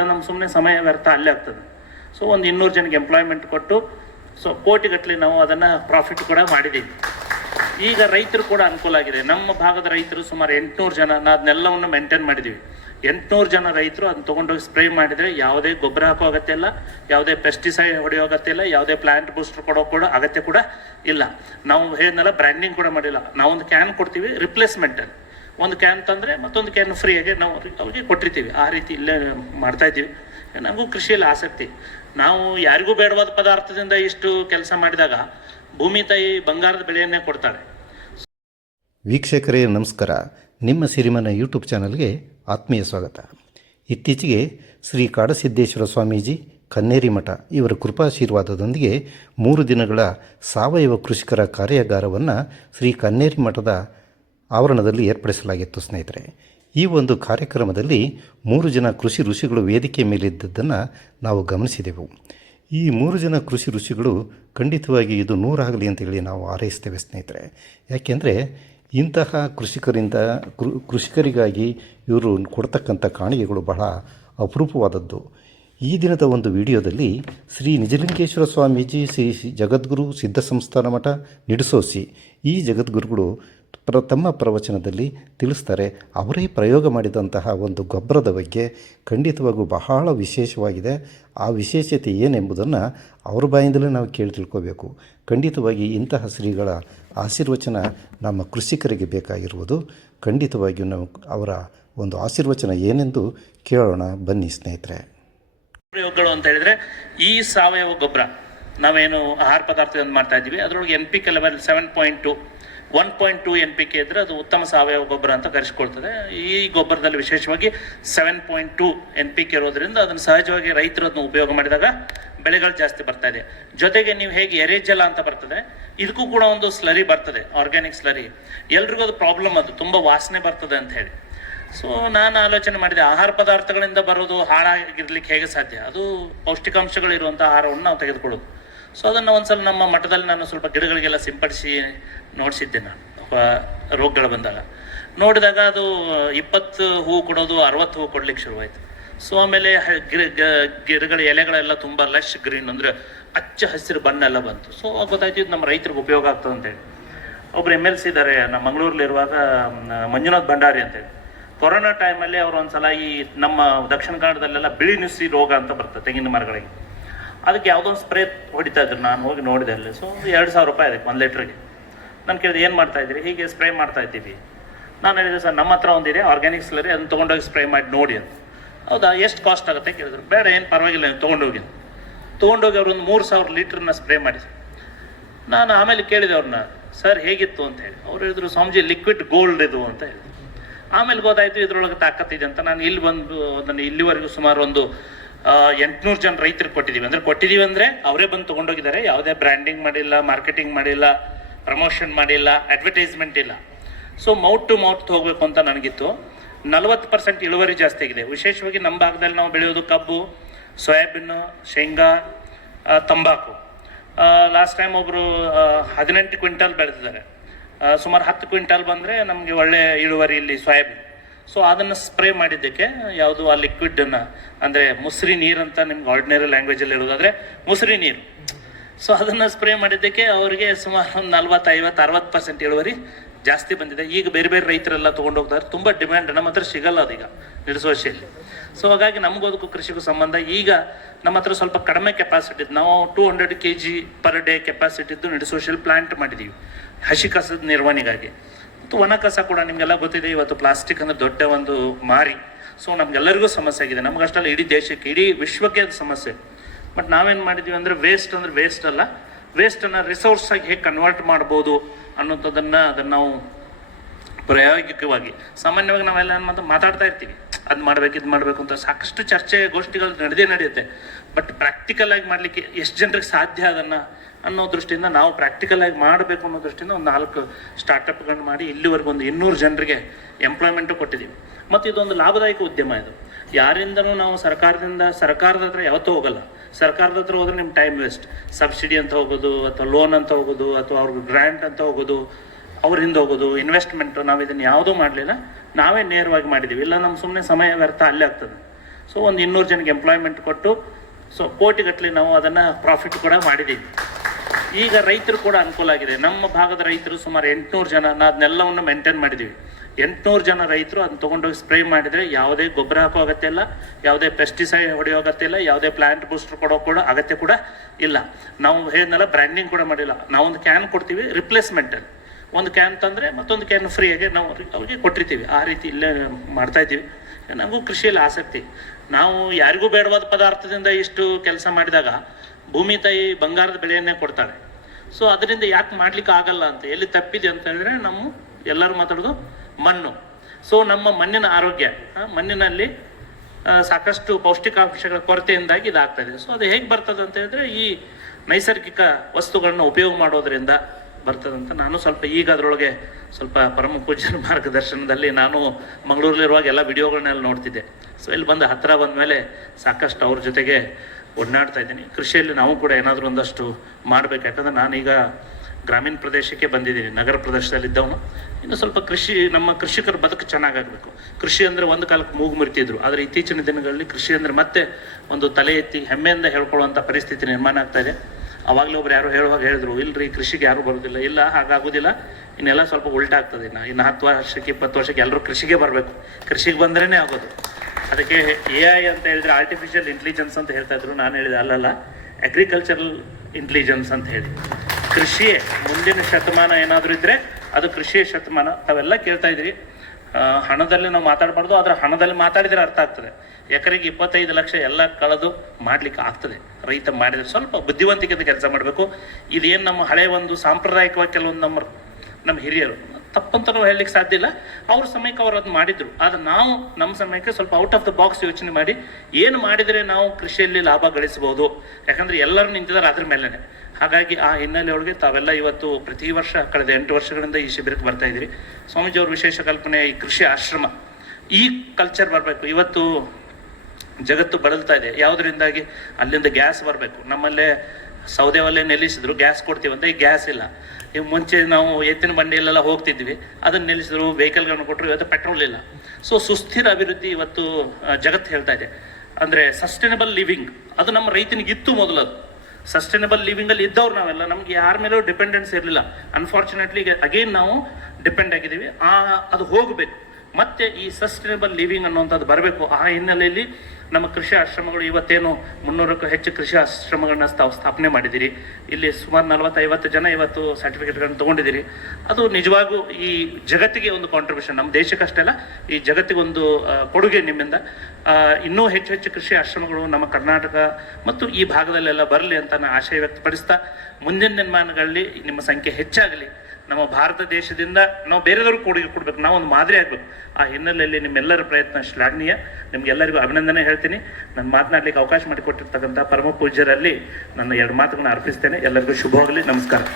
ಇಲ್ಲ ನಮ್ಮ ಸುಮ್ಮನೆ ಸಮಯ ವ್ಯರ್ಥ ಅಲ್ಲೇ ಆಗ್ತದೆ. ಸೊ ಒಂದು 200 ಜನಕ್ಕೆ ಎಂಪ್ಲಾಯ್ಮೆಂಟ್ ಕೊಟ್ಟು ಸೊ ಕೋಟಿಗಟ್ಟಲೆ ನಾವು ಅದನ್ನು ಪ್ರಾಫಿಟ್ ಕೂಡ ಮಾಡಿದ್ದೀವಿ. ಈಗ ರೈತರು ಕೂಡ ಅನುಕೂಲ ಆಗಿದೆ. ನಮ್ಮ ಭಾಗದ ರೈತರು ಸುಮಾರು 800 ಜನ, ಅದನ್ನೆಲ್ಲವನ್ನು ಮೇಂಟೈನ್ ಮಾಡಿದ್ದೀವಿ. 800 ಜನ ರೈತರು ಅದನ್ನ ತೊಗೊಂಡೋಗಿ ಸ್ಪ್ರೇ ಮಾಡಿದರೆ ಯಾವುದೇ ಗೊಬ್ಬರ ಹಾಕೋ ಅಗತ್ಯ ಇಲ್ಲ, ಯಾವುದೇ ಪೆಸ್ಟಿಸೈಡ್ ಹೊಡೆಯೋ ಅಗತ್ಯ ಇಲ್ಲ, ಯಾವುದೇ ಪ್ಲಾಂಟ್ ಬೂಸ್ಟರ್ ಕೊಡೋ ಕೂಡ ಅಗತ್ಯ ಕೂಡ ಇಲ್ಲ. ನಾವು ಹೇಳಿದ್ನೆಲ್ಲ ಬ್ರ್ಯಾಂಡಿಂಗ್ ಕೂಡ ಮಾಡಿಲ್ಲ. ನಾವೊಂದು ಕ್ಯಾನ್ ಕೊಡ್ತೀವಿ ರಿಪ್ಲೇಸ್ಮೆಂಟ್, ಒಂದು ಕ್ಯಾನ್ ತಂದರೆ ಮತ್ತೊಂದು ಕ್ಯಾನ್ ಫ್ರೀಯಾಗಿ ನಾವು ಅವ್ರಿಗೆ ಕೊಟ್ಟಿರ್ತೀವಿ. ಆ ರೀತಿ ಇಲ್ಲೇ ಮಾಡ್ತಾ ಇದ್ದೀವಿ. ನಮಗೂ ಕೃಷಿಯಲ್ಲಿ ಆಸಕ್ತಿ. ನಾವು ಯಾರಿಗೂ ಬೇಡವಾದ ಪದಾರ್ಥದಿಂದ ಇಷ್ಟು ಕೆಲಸ ಮಾಡಿದಾಗ ಭೂಮಿ ತಾಯಿ ಬಂಗಾರದ ಬೆಳೆಯನ್ನೇ ಕೊಡ್ತಾಳೆ. ವೀಕ್ಷಕರೇ ನಮಸ್ಕಾರ. ನಿಮ್ಮ ಸಿರಿಮನ ಯೂಟ್ಯೂಬ್ ಚಾನಲ್ಗೆ ಆತ್ಮೀಯ ಸ್ವಾಗತ. ಇತ್ತೀಚೆಗೆ ಶ್ರೀ ಕಾಡಸಿದ್ದೇಶ್ವರ ಸ್ವಾಮೀಜಿ ಕನ್ನೇರಿ ಮಠ ಇವರ ಕೃಪಾಶೀರ್ವಾದದೊಂದಿಗೆ 3 ದಿನಗಳ ಸಾವಯವ ಕೃಷಿಕರ ಕಾರ್ಯಾಗಾರವನ್ನು ಶ್ರೀ ಕನ್ನೇರಿ ಮಠದ ಆವರಣದಲ್ಲಿ ಏರ್ಪಡಿಸಲಾಗಿತ್ತು ಸ್ನೇಹಿತರೆ. ಈ ಒಂದು ಕಾರ್ಯಕ್ರಮದಲ್ಲಿ 3 ಜನ ಕೃಷಿ ಋಷಿಗಳು ವೇದಿಕೆ ಮೇಲಿದ್ದದ್ದನ್ನು ನಾವು ಗಮನಿಸಿದೆವು. ಈ 3 ಜನ ಕೃಷಿ ಋಷಿಗಳು ಖಂಡಿತವಾಗಿ ಇದು 100 ಆಗಲಿ ಅಂತೇಳಿ ನಾವು ಹಾರೈಸ್ತೇವೆ ಸ್ನೇಹಿತರೆ. ಯಾಕೆಂದರೆ ಇಂತಹ ಕೃಷಿಕರಿಗಾಗಿ ಇವರು ಕೊಡ್ತಕ್ಕಂಥ ಕಾಣಿಕೆಗಳು ಬಹಳ ಅಪರೂಪವಾದದ್ದು. ಈ ದಿನದ ಒಂದು ವಿಡಿಯೋದಲ್ಲಿ ಶ್ರೀ ನಿಜಲಿಂಗೇಶ್ವರ ಸ್ವಾಮೀಜಿ, ಶ್ರೀ ಜಗದ್ಗುರು ಸಿದ್ಧ ಸಂಸ್ಥಾನ ಮಠ ನಿಡಸೋಸಿ ಈ ಜಗದ್ಗುರುಗಳು ತಮ್ಮ ಪ್ರವಚನದಲ್ಲಿ ತಿಳಿಸ್ತಾರೆ. ಅವರೇ ಪ್ರಯೋಗ ಮಾಡಿದಂತಹ ಒಂದು ಗೊಬ್ಬರದ ಬಗ್ಗೆ ಖಂಡಿತವಾಗೂ ಬಹಳ ವಿಶೇಷವಾಗಿದೆ. ಆ ವಿಶೇಷತೆ ಏನೆಂಬುದನ್ನು ಅವ್ರ ಬಾಯಿಂದಲೇ ನಾವು ಕೇಳಿ ತಿಳ್ಕೋಬೇಕು. ಖಂಡಿತವಾಗಿ ಇಂತಹ ಶ್ರೀಗಳ ಆಶೀರ್ವಚನ ನಮ್ಮ ಕೃಷಿಕರಿಗೆ ಬೇಕಾಗಿರುವುದು. ಖಂಡಿತವಾಗಿಯೂ ನಾವು ಅವರ ಒಂದು ಆಶೀರ್ವಚನ ಏನೆಂದು ಕೇಳೋಣ ಬನ್ನಿ ಸ್ನೇಹಿತರೆ. ಪ್ರಯೋಗಗಳು ಅಂತ ಹೇಳಿದ್ರೆ, ಈ ಸಾವಯವ ಗೊಬ್ಬರ ನಾವೇನು ಆಹಾರ ಪದಾರ್ಥದಿಂದ ಮಾಡ್ತಾ ಇದ್ದೀವಿ, ಅದರೊಳಗೆ NPK ಲೆವೆಲ್ 7.2 1.2 NPK ಇದ್ರೆ ಅದು ಉತ್ತಮ ಸಾವಯವ ಗೊಬ್ಬರ ಅಂತ ಕರೆಸ್ಕೊಳ್ತದೆ. ಈ ಗೊಬ್ಬರದಲ್ಲಿ ವಿಶೇಷವಾಗಿ 7.2 NPK ಇರೋದ್ರಿಂದ ಅದನ್ನು ಸಹಜವಾಗಿ ರೈತರು ಅದನ್ನು ಉಪಯೋಗ ಮಾಡಿದಾಗ ಬೆಳೆಗಳು ಜಾಸ್ತಿ ಬರ್ತಾ ಇದೆ. ಜೊತೆಗೆ ನೀವು ಹೇಗೆ ಎರೆಜಲ ಅಂತ ಬರ್ತದೆ, ಇದಕ್ಕೂ ಕೂಡ ಒಂದು ಸ್ಲರಿ ಬರ್ತದೆ, ಆರ್ಗ್ಯಾನಿಕ್ ಸ್ಲರಿ. ಎಲ್ರಿಗೂ ಅದು ಪ್ರಾಬ್ಲಮ್, ಅದು ತುಂಬ ವಾಸನೆ ಬರ್ತದೆ ಅಂತ ಹೇಳಿ. ಸೊ ನಾನು ಆಲೋಚನೆ ಮಾಡಿದೆ, ಆಹಾರ ಪದಾರ್ಥಗಳಿಂದ ಬರೋದು ಹಾಳಾಗಿರ್ಲಿಕ್ಕೆ ಹೇಗೆ ಸಾಧ್ಯ? ಅದು ಪೌಷ್ಟಿಕಾಂಶಗಳಿರುವಂಥ ಆಹಾರವನ್ನು ನಾವು ತೆಗೆದುಕೊಳ್ಳೋದು. ಸೊ ಅದನ್ನು ಒಂದ್ಸಲ ನಮ್ಮ ಮಠದಲ್ಲಿ ನಾನು ಸ್ವಲ್ಪ ಗಿಡಗಳಿಗೆಲ್ಲ ಸಿಂಪಡಿಸಿ ನೋಡಿಸಿದ್ದೆ. ನಾನು ರೋಗಗಳು ಬಂದಾಗ ನೋಡಿದಾಗ ಅದು 20 ಹೂವು ಕೊಡೋದು 60 ಹೂವು ಕೊಡ್ಲಿಕ್ಕೆ ಶುರುವಾಯಿತು. ಸೊ ಆಮೇಲೆ ಗಿಡಗಳ ಎಲೆಗಳೆಲ್ಲ ತುಂಬ ಲಶ್ ಗ್ರೀನ್, ಅಂದರೆ ಹಚ್ಚ ಹಸಿರು ಬಣ್ಣ ಎಲ್ಲ ಬಂತು. ಸೊ ಗೊತ್ತಾಯ್ತು ಇದು ನಮ್ಮ ರೈತರಿಗೆ ಉಪಯೋಗ ಆಗ್ತದೆ ಅಂತೇಳಿ. ಒಬ್ರು MLC ಇದ್ದಾರೆ ನಮ್ಮ ಮಂಗಳೂರಲ್ಲಿರುವಾಗ, ಮಂಜುನಾಥ್ ಭಂಡಾರಿ ಅಂತೇಳಿ. ಕೊರೋನಾ ಟೈಮಲ್ಲಿ ಅವರು ಒಂದ್ಸಲ ಈ ನಮ್ಮ ದಕ್ಷಿಣ ಕನ್ನಡದಲ್ಲೆಲ್ಲ ಬಿಳಿ ನುಸಿ ರೋಗ ಅಂತ ಬರ್ತದೆ ತೆಂಗಿನ ಮರಗಳಿಗೆ. ಅದಕ್ಕೆ ಯಾವುದೊಂದು ಸ್ಪ್ರೇ ಹೊಡಿತಾ ಇದ್ರು. ನಾನು ಹೋಗಿ ನೋಡಿದೆ ಅಲ್ಲಿ. ಸೊ 2,000 ರೂಪಾಯಿ ಅದಕ್ಕೆ 1 ಲೀಟ್ರಿಗೆ. ನಾನು ಕೇಳಿದೆ ಏನು ಮಾಡ್ತಾ ಇದ್ದೀರಿ? ಹೀಗೆ ಸ್ಪ್ರೇ ಮಾಡ್ತಾ ಇದ್ದೀವಿ. ನಾನು ಹೇಳಿದೆ, ಸರ್ ನಮ್ಮ ಹತ್ರ ಒಂದಿದೆ ಆರ್ಗ್ಯಾನಿಕ್ ಸ್ಲರಿ, ಅದನ್ನು ತೊಗೊಂಡೋಗಿ ಸ್ಪ್ರೇ ಮಾಡಿ ನೋಡಿ ಅಂತ. ಹೌದಾ, ಎಷ್ಟು ಕಾಸ್ಟ್ ಆಗುತ್ತೆ ಕೇಳಿದ್ರು. ಬೇಡ, ಏನು ಪರವಾಗಿಲ್ಲ, ನೀವು ತೊಗೊಂಡೋಗಿ ಅವ್ರು ಒಂದು 3,000 ಲೀಟ್ರನ್ನ ಸ್ಪ್ರೇ ಮಾಡಿದ್ರು. ನಾನು ಆಮೇಲೆ ಕೇಳಿದೆ ಅವ್ರನ್ನ, ಸರ್ ಹೇಗಿತ್ತು ಅಂತ ಹೇಳಿ. ಅವ್ರು ಹೇಳಿದ್ರು, ಸ್ವಾಮೀಜಿ ಲಿಕ್ವಿಡ್ ಗೋಲ್ಡ್ ಇದು ಅಂತ ಹೇಳಿದ್ರು. ಆಮೇಲೆ ಗೊತ್ತಾಯಿತು ಇದ್ರೊಳಗೆ ತಾಕತ್ತಿದೆ ಅಂತ. ನಾನು ಇಲ್ಲಿ ಬಂದು ಅದನ್ನು ಇಲ್ಲಿವರೆಗೂ ಸುಮಾರು ಒಂದು 800 ಜನ ರೈತರಿಗೆ ಕೊಟ್ಟಿದ್ದೀವಿ ಅಂದರೆ ಅವರೇ ಬಂದು ತೊಗೊಂಡೋಗಿದ್ದಾರೆ. ಯಾವುದೇ ಬ್ರ್ಯಾಂಡಿಂಗ್ ಮಾಡಿಲ್ಲ, ಮಾರ್ಕೆಟಿಂಗ್ ಮಾಡಿಲ್ಲ, ಪ್ರಮೋಷನ್ ಮಾಡಿಲ್ಲ, ಅಡ್ವರ್ಟೈಸ್ಮೆಂಟ್ ಇಲ್ಲ. ಸೊ ಮೌತ್ ಟು ಮೌತ್ ಹೋಗಬೇಕು ಅಂತ ನನಗಿತ್ತು. 40% ಇಳುವರಿ ಜಾಸ್ತಿ ಆಗಿದೆ. ವಿಶೇಷವಾಗಿ ನಮ್ಮ ಭಾಗದಲ್ಲಿ ನಾವು ಬೆಳೆಯೋದು ಕಬ್ಬು, ಸೋಯಾಬೀನು, ಶೇಂಗಾ, ತಂಬಾಕು. ಲಾಸ್ಟ್ ಟೈಮ್ ಒಬ್ಬರು 18 ಕ್ವಿಂಟಲ್ ಬೆಳೆದಿದ್ದಾರೆ. ಸುಮಾರು 10 ಕ್ವಿಂಟಲ್ ಬಂದರೆ ನಮಗೆ ಒಳ್ಳೆ ಇಳುವರಿ ಇಲ್ಲಿ ಸೋಯಾಬೀನ್. ಸೊ ಅದನ್ನು ಸ್ಪ್ರೇ ಮಾಡಿದ್ದಕ್ಕೆ ಯಾವುದು ಆ ಲಿಕ್ವಿಡನ್ನು, ಅಂದರೆ ಮುಸ್ರಿ ನೀರು ಅಂತ ನಿಮ್ಗೆ ಆರ್ಡಿನರಿ ಲ್ಯಾಂಗ್ವೇಜಲ್ಲಿ ಹೇಳೋದಾದರೆ ಮುಸ್ರಿ ನೀರು. ಸೊ ಅದನ್ನು ಸ್ಪ್ರೇ ಮಾಡಿದ್ದಕ್ಕೆ ಅವರಿಗೆ ಸುಮಾರು ಒಂದು 40, 50, 60% ಇಳುವರಿ ಜಾಸ್ತಿ ಬಂದಿದೆ. ಈಗ ಬೇರೆ ಬೇರೆ ರೈತರೆಲ್ಲ ತೊಗೊಂಡೋಗ್ತಾರೆ. ತುಂಬ ಡಿಮ್ಯಾಂಡ್, ನಮ್ಮ ಹತ್ರ ಸಿಗಲ್ಲ ಅದೀಗ ನಿಡಸೋಶಿಯಲ್ಲಿ. ಸೊ ಹಾಗಾಗಿ ನಮಗೋದಕ್ಕೂ ಕೃಷಿಗೂ ಸಂಬಂಧ. ಈಗ ನಮ್ಮ ಹತ್ರ ಸ್ವಲ್ಪ ಕಡಿಮೆ ಕೆಪಾಸಿಟಿ ಇದ್ದು, ನಾವು 200 kg ಪರ್ ಡೇ ಕೆಪಾಸಿಟಿ ಇದ್ದು ನಿಡಸೋಶಿಯಲ್ಲಿ ಪ್ಲಾಂಟ್ ಮಾಡಿದ್ದೀವಿ ಹಸಿ ಕಸದ ನಿರ್ವಹಣೆಗಾಗಿ. ಮತ್ತು ಒಣ ಕಸ ಕೂಡ ನಿಮಗೆಲ್ಲ ಗೊತ್ತಿದೆ. ಇವತ್ತು ಪ್ಲಾಸ್ಟಿಕ್ ಅಂದರೆ ದೊಡ್ಡ ಒಂದು ಮಾರಿ. ಸೊ ನಮಗೆಲ್ಲರಿಗೂ ಸಮಸ್ಯೆ ಆಗಿದೆ. ನಮಗಷ್ಟಲ್ಲ, ಇಡೀ ದೇಶಕ್ಕೆ, ಇಡೀ ವಿಶ್ವಕ್ಕೆ ಅದು ಸಮಸ್ಯೆ. ಬಟ್ ನಾವೇನು ಮಾಡಿದ್ದೀವಿ ಅಂದರೆ, ವೇಸ್ಟ್ ಅಲ್ಲ, ವೇಸ್ಟನ್ನು ರಿಸೋರ್ಸಾಗಿ ಹೇಗೆ ಕನ್ವರ್ಟ್ ಮಾಡ್ಬೋದು ಅನ್ನೋಂಥದ್ದನ್ನು ನಾವು ಪ್ರಾಯೋಗಿಕವಾಗಿ, ಸಾಮಾನ್ಯವಾಗಿ ನಾವೆಲ್ಲ ಮಾತಾಡ್ತಾ ಇರ್ತೀವಿ, ಅದು ಮಾಡಬೇಕು ಇದು ಮಾಡಬೇಕು ಅಂತ. ಸಾಕಷ್ಟು ಚರ್ಚೆ ಗೋಷ್ಠಿಗಳು ನಡೆಯುತ್ತೆ. ಬಟ್ ಪ್ರಾಕ್ಟಿಕಲ್ ಆಗಿ ಮಾಡಲಿಕ್ಕೆ ಎಷ್ಟು ಜನರಿಗೆ ಸಾಧ್ಯ ಅದನ್ನು ಅನ್ನೋ ದೃಷ್ಟಿಯಿಂದ ನಾವು ಪ್ರಾಕ್ಟಿಕಲ್ ಆಗಿ ಮಾಡಬೇಕು ಅನ್ನೋ ದೃಷ್ಟಿಯಿಂದ ಒಂದು 4 ಸ್ಟಾರ್ಟಪ್ಗಳನ್ನ ಮಾಡಿ ಇಲ್ಲಿವರೆಗೂ ಒಂದು 200 ಜನರಿಗೆ ಎಂಪ್ಲಾಯ್ಮೆಂಟು ಕೊಟ್ಟಿದ್ದೀವಿ. ಮತ್ತು ಇದೊಂದು ಲಾಭದಾಯಕ ಉದ್ಯಮ. ಇದು ಯಾರಿಂದನೂ ನಾವು ಸರ್ಕಾರದ ಹತ್ರ ಯಾವತ್ತೂ ಹೋಗಲ್ಲ. ಸರ್ಕಾರದ ಹತ್ರ ಹೋದ್ರೆ ನಿಮ್ಮ ಟೈಮ್ ವೇಸ್ಟ್. ಸಬ್ಸಿಡಿ ಅಂತ ಹೋಗೋದು, ಅಥವಾ ಲೋನ್ ಅಂತ ಹೋಗೋದು, ಅಥವಾ ಅವ್ರಿಗೆ ಗ್ರ್ಯಾಂಟ್ ಅಂತ ಹೋಗೋದು, ಅವ್ರ ಹಿಂದೆ ಹೋಗೋದು, ಇನ್ವೆಸ್ಟ್ಮೆಂಟು. ನಾವು ಇದನ್ನು ಯಾವುದೂ ಮಾಡಲಿಲ್ಲ, ನಾವೇ ನೇರವಾಗಿ ಮಾಡಿದ್ದೀವಿ. ಇಲ್ಲ ನಮ್ಮ ಸುಮ್ಮನೆ ಸಮಯ ವ್ಯರ್ಥ ಅಲ್ಲೇ ಆಗ್ತದೆ. ಸೊ ಒಂದು 200 ಜನಕ್ಕೆ ಎಂಪ್ಲಾಯ್ಮೆಂಟ್ ಕೊಟ್ಟು ಸೊ ಕೋಟಿಗಟ್ಟಲೆ ನಾವು ಅದನ್ನು ಪ್ರಾಫಿಟ್ ಕೂಡ ಮಾಡಿದ್ದೀವಿ. ಈಗ ರೈತರು ಕೂಡ ಅನುಕೂಲ ಆಗಿದೆ. ನಮ್ಮ ಭಾಗದ ರೈತರು ಸುಮಾರು 800 ಜನ, ಅದನ್ನೆಲ್ಲವನ್ನು ಮೇಂಟೈನ್ ಮಾಡಿದ್ದೀವಿ. 800 ಜನ ರೈತರು ಅದನ್ನ ತೊಗೊಂಡೋಗಿ ಸ್ಪ್ರೇ ಮಾಡಿದರೆ ಯಾವುದೇ ಗೊಬ್ಬರ ಹಾಕೋ ಅಗತ್ಯ ಇಲ್ಲ, ಯಾವುದೇ ಪೆಸ್ಟಿಸೈಡ್ ಹೊಡೆಯೋ ಅಗತ್ಯ ಇಲ್ಲ, ಯಾವುದೇ ಪ್ಲಾಂಟ್ ಬೂಸ್ಟರ್ ಕೊಡೋ ಕೂಡ ಅಗತ್ಯ ಕೂಡ ಇಲ್ಲ. ನಾವು ಹೇಳಿದ್ನಲ್ಲ, ಬ್ರ್ಯಾಂಡಿಂಗ್ ಕೂಡ ಮಾಡಿಲ್ಲ. ನಾವೊಂದು ಕ್ಯಾನ್ ಕೊಡ್ತೀವಿ ರಿಪ್ಲೇಸ್ಮೆಂಟಲ್ಲಿ, ಒಂದು ಕ್ಯಾನ್ ತಂದರೆ ಮತ್ತೊಂದು ಕ್ಯಾನ್ ಫ್ರೀಯಾಗಿ ನಾವು ಅವ್ರಿಗೆ ಕೊಟ್ಟಿರ್ತೀವಿ. ಆ ರೀತಿ ಇಲ್ಲೇ ಮಾಡ್ತಾ ಇದ್ದೀವಿ. ನಮಗೂ ಕೃಷಿಯಲ್ಲಿ ಆಸಕ್ತಿ. ನಾವು ಯಾರಿಗೂ ಬೇಡವಾದ ಪದಾರ್ಥದಿಂದ ಇಷ್ಟು ಕೆಲಸ ಮಾಡಿದಾಗ ಭೂಮಿ ತಾಯಿ ಬಂಗಾರದ ಬೆಳೆಯನ್ನೇ ಕೊಡ್ತಾಳೆ. ಸೊ ಅದರಿಂದ ಯಾಕೆ ಮಾಡ್ಲಿಕ್ಕೆ ಆಗಲ್ಲ ಅಂತ ಎಲ್ಲಿ ತಪ್ಪಿದೆ ಅಂತ ಹೇಳಿದ್ರೆ, ನಮ್ಮ ಎಲ್ಲರೂ ಮಾತಾಡೋದು ಮಣ್ಣು. ಸೊ ನಮ್ಮ ಮಣ್ಣಿನ ಆರೋಗ್ಯ, ಮಣ್ಣಿನಲ್ಲಿ ಸಾಕಷ್ಟು ಪೌಷ್ಟಿಕಾಂಶಗಳ ಕೊರತೆಯಿಂದಾಗಿ ಇದಾಗ್ತದೆ. ಸೊ ಅದು ಹೇಗೆ ಬರ್ತದೆ ಅಂತ ಹೇಳಿದ್ರೆ, ಈ ನೈಸರ್ಗಿಕ ವಸ್ತುಗಳನ್ನ ಉಪಯೋಗ ಮಾಡೋದ್ರಿಂದ ಬರ್ತದಂತ. ನಾನು ಸ್ವಲ್ಪ ಈಗ ಅದರೊಳಗೆ ಸ್ವಲ್ಪ ಪರಮ ಪೂಜ್ಯರ ಮಾರ್ಗದರ್ಶನದಲ್ಲಿ ನಾನು ಮಂಗಳೂರಲ್ಲಿರುವಾಗ ಎಲ್ಲ ವಿಡಿಯೋಗಳನ್ನೆಲ್ಲ ನೋಡ್ತಿದ್ದೆ. ಸೊ ಇಲ್ಲಿ ಬಂದು ಹತ್ತಿರ ಬಂದ ಮೇಲೆ ಸಾಕಷ್ಟು ಅವ್ರ ಜೊತೆಗೆ ಒಡನಾಡ್ತಾ ಇದ್ದೀನಿ. ಕೃಷಿಯಲ್ಲಿ ನಾವು ಕೂಡ ಏನಾದರೂ ಒಂದಷ್ಟು ಮಾಡಬೇಕು. ಯಾಕಂದರೆ ನಾನೀಗ ಗ್ರಾಮೀಣ ಪ್ರದೇಶಕ್ಕೆ ಬಂದಿದ್ದೀನಿ, ನಗರ ಪ್ರದೇಶದಲ್ಲಿದ್ದವನು. ಇನ್ನು ಸ್ವಲ್ಪ ನಮ್ಮ ಕೃಷಿಕರ ಬದುಕು ಚೆನ್ನಾಗಾಗಬೇಕು. ಕೃಷಿ ಅಂದರೆ ಒಂದು ಕಾಲಕ್ಕೆ ಮೂಗು ಮುರಿತಿದ್ರು, ಆದರೆ ಇತ್ತೀಚಿನ ದಿನಗಳಲ್ಲಿ ಕೃಷಿ ಅಂದರೆ ಮತ್ತೆ ಒಂದು ತಲೆ ಎತ್ತಿ ಹೆಮ್ಮೆಯಿಂದ ಹೇಳ್ಕೊಳ್ಳುವಂಥ ಪರಿಸ್ಥಿತಿ ನಿರ್ಮಾಣ ಆಗ್ತಾ ಇದೆ. ಅವಾಗಲೇ ಒಬ್ರು ಯಾರು ಹೇಳುವಾಗ ಹೇಳಿದ್ರು, ಇಲ್ರಿ ಕೃಷಿಗೆ ಯಾರು ಬರೋದಿಲ್ಲ. ಇಲ್ಲ, ಹಾಗಾಗೋದಿಲ್ಲ. ಇನ್ನೆಲ್ಲ ಸ್ವಲ್ಪ ಉಲ್ಟಾಗ್ತದೆ. ಇನ್ನು 10 ವರ್ಷಕ್ಕೆ 20 ವರ್ಷಕ್ಕೆ ಎಲ್ಲರೂ ಕೃಷಿಗೆ ಬರಬೇಕು. ಕೃಷಿಗೆ ಬಂದ್ರೇ ಆಗೋದು. ಅದಕ್ಕೆ AI ಅಂತ ಹೇಳಿದ್ರೆ ಆರ್ಟಿಫಿಷಿಯಲ್ ಇಂಟೆಲಿಜೆನ್ಸ್ ಅಂತ ಹೇಳ್ತಾ ಇದ್ರು. ನಾನು ಹೇಳಿದೆ ಅಲ್ಲಲ್ಲ, ಅಗ್ರಿಕಲ್ಚರಲ್ ಇಂಟೆಲಿಜೆನ್ಸ್ ಅಂತ ಹೇಳಿ. ಕೃಷಿಯೇ ಮುಂದಿನ ಶತಮಾನ ಏನಾದರೂ ಇದ್ದರೆ ಅದು ಕೃಷಿಯ ಶತಮಾನ. ತಾವೆಲ್ಲ ಕೇಳ್ತಾ ಇದ್ರಿ, ಹಣದಲ್ಲಿ ನಾವು ಮಾತಾಡಬಾರ್ದು, ಆದರೆ ಹಣದಲ್ಲಿ ಮಾತಾಡಿದರೆ ಅರ್ಥ ಆಗ್ತದೆ. ಎಕರೆಗೆ 25 ಲಕ್ಷ ಎಲ್ಲ ಕಳೆದು ಮಾಡಲಿಕ್ಕೆ ಆಗ್ತದೆ. ರೈತ ಮಾಡಿದರೆ ಸ್ವಲ್ಪ ಬುದ್ಧಿವಂತಿಕೆಯಿಂದ ಕೆಲಸ ಮಾಡಬೇಕು. ಇದೇನು ನಮ್ಮ ಹಳೆಯ ಒಂದು ಸಾಂಪ್ರದಾಯಿಕವಾಗಿ ಕೆಲವೊಂದು ನಮ್ಮ ಹಿರಿಯರು ತಪ್ಪಂತ ನಾವು ಹೇಳಲಿಕ್ಕೆ ಸಾಧ್ಯ ಇಲ್ಲ. ಅವ್ರ ಸಮಯಕ್ಕೆ ಅವ್ರು ಅದು ಮಾಡಿದ್ರು. ಆದರೆ ನಾವು ನಮ್ಮ ಸಮಯಕ್ಕೆ ಸ್ವಲ್ಪ ಔಟ್ ಆಫ್ ದ ಬಾಕ್ಸ್ ಯೋಚನೆ ಮಾಡಿ ಏನು ಮಾಡಿದರೆ ನಾವು ಕೃಷಿಯಲ್ಲಿ ಲಾಭ ಗಳಿಸ್ಬೋದು. ಯಾಕಂದರೆ ಎಲ್ಲರೂ ನಿಂತಿದ್ದಾರೆ ಅದ್ರ ಮೇಲೇ. ಹಾಗಾಗಿ ಆ ಹಿನ್ನೆಲೆಯೊಳಗೆ ತಾವೆಲ್ಲ ಇವತ್ತು ಪ್ರತಿ ವರ್ಷ ಕಳೆದ 8 ವರ್ಷಗಳಿಂದ ಈ ಶಿಬಿರಕ್ಕೆ ಬರ್ತಾ ಇದ್ದೀರಿ. ಸ್ವಾಮೀಜಿಯವ್ರ ವಿಶೇಷ ಕಲ್ಪನೆ ಈ ಕೃಷಿ ಆಶ್ರಮ, ಈ ಕಲ್ಚರ್ ಬರಬೇಕು. ಇವತ್ತು ಜಗತ್ತು ಬಳಲ್ತಾ ಇದೆ. ಯಾವುದರಿಂದಾಗಿ? ಅಲ್ಲಿಂದ ಗ್ಯಾಸ್ ಬರಬೇಕು. ನಮ್ಮಲ್ಲೇ ಸೌದೆ ಒಲೆ ನಿಲ್ಲಿಸಿದ್ರು, ಗ್ಯಾಸ್ ಕೊಡ್ತೀವಂತ. ಈಗ ಗ್ಯಾಸ್ ಇಲ್ಲ. ಈಗ ಮುಂಚೆ ನಾವು ಎತ್ತಿನ ಬಂಡಿಯಲ್ಲೆಲ್ಲ ಹೋಗ್ತಿದ್ವಿ, ಅದನ್ನು ನಿಲ್ಲಿಸಿದ್ರು, ವೆಹಿಕಲ್ಗಳನ್ನು ಕೊಟ್ಟರು. ಇವತ್ತು ಪೆಟ್ರೋಲ್ ಇಲ್ಲ. ಸೊ ಸುಸ್ಥಿರ ಅಭಿವೃದ್ಧಿ ಇವತ್ತು ಜಗತ್ತು ಹೇಳ್ತಾ ಇದೆ. ಅಂದರೆ ಸಸ್ಟೈನಬಲ್ ಲಿವಿಂಗ್ ಅದು ನಮ್ಮ ರೈತನಿಗಿತ್ತು ಮೊದಲದು. ಸಸ್ಟೈನಬಲ್ ಲಿವಿಂಗಲ್ಲಿ ಇದ್ದವ್ರು ನಾವೆಲ್ಲ, ನಮ್ಗೆ ಯಾರ ಮೇಲೂ ಡಿಪೆಂಡೆನ್ಸ್ ಇರಲಿಲ್ಲ. ಅನ್ಫಾರ್ಚುನೇಟ್ಲಿ ಅಗೇನ್ ನಾವು ಡಿಪೆಂಡ್ ಆಗಿದ್ದೀವಿ. ಅದು ಹೋಗಬೇಕು. ಮತ್ತೆ ಈ ಸಸ್ಟೈನಬಲ್ ಲಿವಿಂಗ್ ಅನ್ನುವಂಥದ್ದು ಬರಬೇಕು. ಆ ಹಿನ್ನೆಲೆಯಲ್ಲಿ ನಮ್ಮ ಕೃಷಿ ಆಶ್ರಮಗಳು ಇವತ್ತೇನು 300ಕ್ಕೂ ಹೆಚ್ಚು ಕೃಷಿ ಆಶ್ರಮಗಳನ್ನ ಸ್ಥಾಪನೆ ಮಾಡಿದ್ದೀರಿ. ಇಲ್ಲಿ ಸುಮಾರು 40-50 ಜನ ಇವತ್ತು ಸರ್ಟಿಫಿಕೇಟ್ಗಳನ್ನು ತೊಗೊಂಡಿದ್ದೀರಿ. ಅದು ನಿಜವಾಗೂ ಈ ಜಗತ್ತಿಗೆ ಒಂದು ಕಾಂಟ್ರಿಬ್ಯೂಷನ್, ನಮ್ಮ ದೇಶಕ್ಕಷ್ಟೇ ಅಲ್ಲ, ಈ ಜಗತ್ತಿಗೊಂದು ಕೊಡುಗೆ ನಿಮ್ಮಿಂದ. ಇನ್ನೂ ಹೆಚ್ಚು ಹೆಚ್ಚು ಕೃಷಿ ಆಶ್ರಮಗಳು ನಮ್ಮ ಕರ್ನಾಟಕ ಮತ್ತು ಈ ಭಾಗದಲ್ಲೆಲ್ಲ ಬರಲಿ ಅಂತ ನಾನು ಆಶಯ ವ್ಯಕ್ತಪಡಿಸ್ತಾ, ಮುಂದಿನ ದಿನಮಾನಗಳಲ್ಲಿ ನಿಮ್ಮ ಸಂಖ್ಯೆ ಹೆಚ್ಚಾಗಲಿ. ನಮ್ಮ ಭಾರತ ದೇಶದಿಂದ ನಾವು ಬೇರೆದವ್ರಿಗೆ ಕೊಡುಗೆ ಕೊಡಬೇಕು, ನಾವು ಒಂದು ಮಾದರಿ ಆಗಬೇಕು. ಆ ಹಿನ್ನೆಲೆಯಲ್ಲಿ ನಿಮ್ಮೆಲ್ಲರ ಪ್ರಯತ್ನ ಶ್ಲಾಘನೀಯ. ನಿಮಗೆಲ್ಲರಿಗೂ ಅಭಿನಂದನೆ ಹೇಳ್ತೀನಿ. ನಾನು ಮಾತನಾಡಲಿಕ್ಕೆ ಅವಕಾಶ ಮಾಡಿಕೊಟ್ಟಿರ್ತಕ್ಕಂಥ ಪರಮ ಪೂಜ್ಯರಲ್ಲಿ ನನ್ನ 2 ಮಾತುಗಳನ್ನ ಅರ್ಪಿಸ್ತೇನೆ. ಎಲ್ಲರಿಗೂ ಶುಭವಾಗಲಿ. ನಮಸ್ಕಾರ.